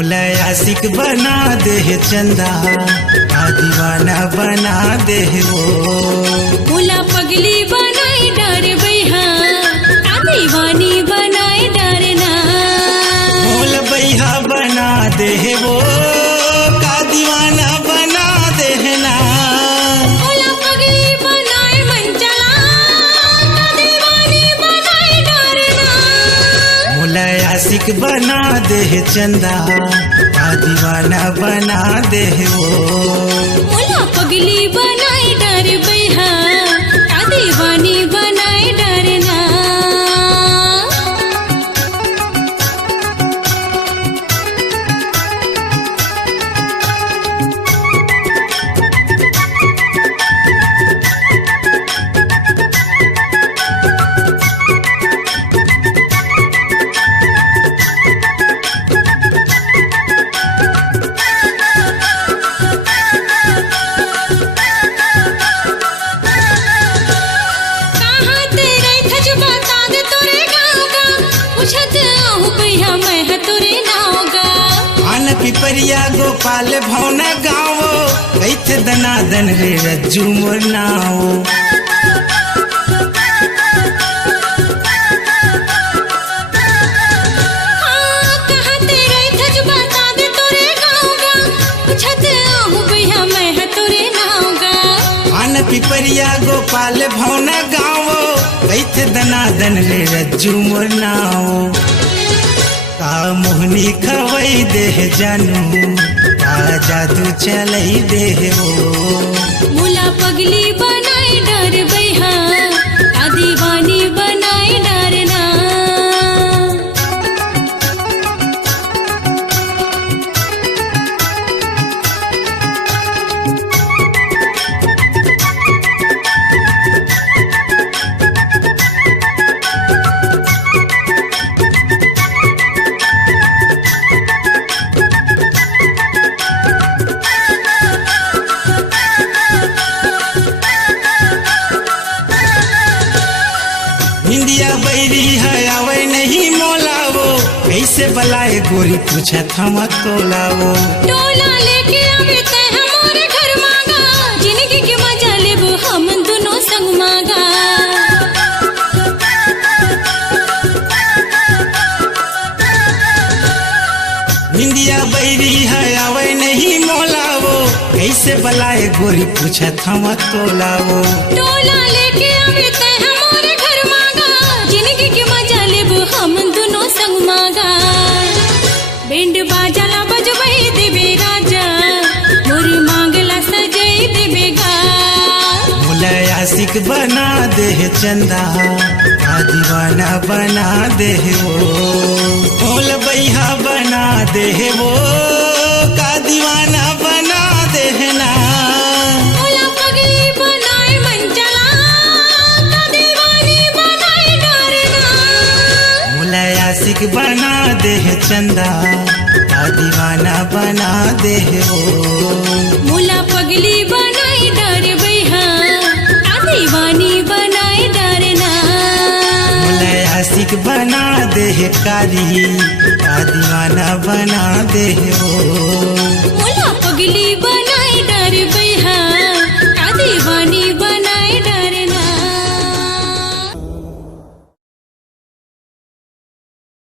मोला आशिक बना दे चंदा आ दीवाना बना दे वो मोला पगली बनाए डर बैहा आ दीवानी बनाए डरना मोला बैहा बना दे वो का दीवाना बना देना मोला पगली बनाए मन चला आ दीवानी बनाए डरना मोला आशिक बना दे चंदा आ दीवाना बना दे वो मोला पगली बनाए डर बैहा आ दीवानी बनाए डरना कहाँ तेरे खजबा ताद तोरे गाँव का पूछत आहू भैया मैं है तोरे नाव का आन पिपरिया गोपाल भौना गाँव कैथे दनादन रे रज्जू मोर नाव हाँ, कहाँ तेरे खजबा ताद तोरे गाँव का पूछत आहू भैया मैं है तोरे नाव का आन पिपरिया गोपाल भौना गाँव कैथे दनादन रे रज्जू मोर नाव का मोहनी खवई दे जानू का जादू चलई दे वो मोला पगली बनाए डर बैहा आ दीवानी बनाए डरना इंडिया बैरी है आवे नहीं मोलावो कैसे बलाए गोरी पूछत हम तोलावो टोला लेके आवे ते हमारे घर मांगा जिंदगी के मजा लेबो हम दोनों संग मांगा इंडिया बैरी है आवे नहीं मोलावो कैसे बलाए गोरी पूछत हम तोलावो टोला लेके आवे ते हमारे घर मांगा जिंदगी के मजा लेबो हम दोनों संग मांगा बैंड बाजाला बजबई देबे राजा मोरी मांगला सजई देबेगा मोला आशिक बना दे चंदा आ दीवाना बना दे वो मोला बैहा बना दे वो का दीवाना बना देना मोला पगली बनाए मन चला आ दीवानी बनाए डरना मोला आशिक बना दे चंदा आ दीवाना बना दे वो मोला पगली बनाए डर बैहा आ दीवानी बनाए डरना मोला आशिक बना दे कारी आ दीवाना बना दे वो मोला पगली बनाए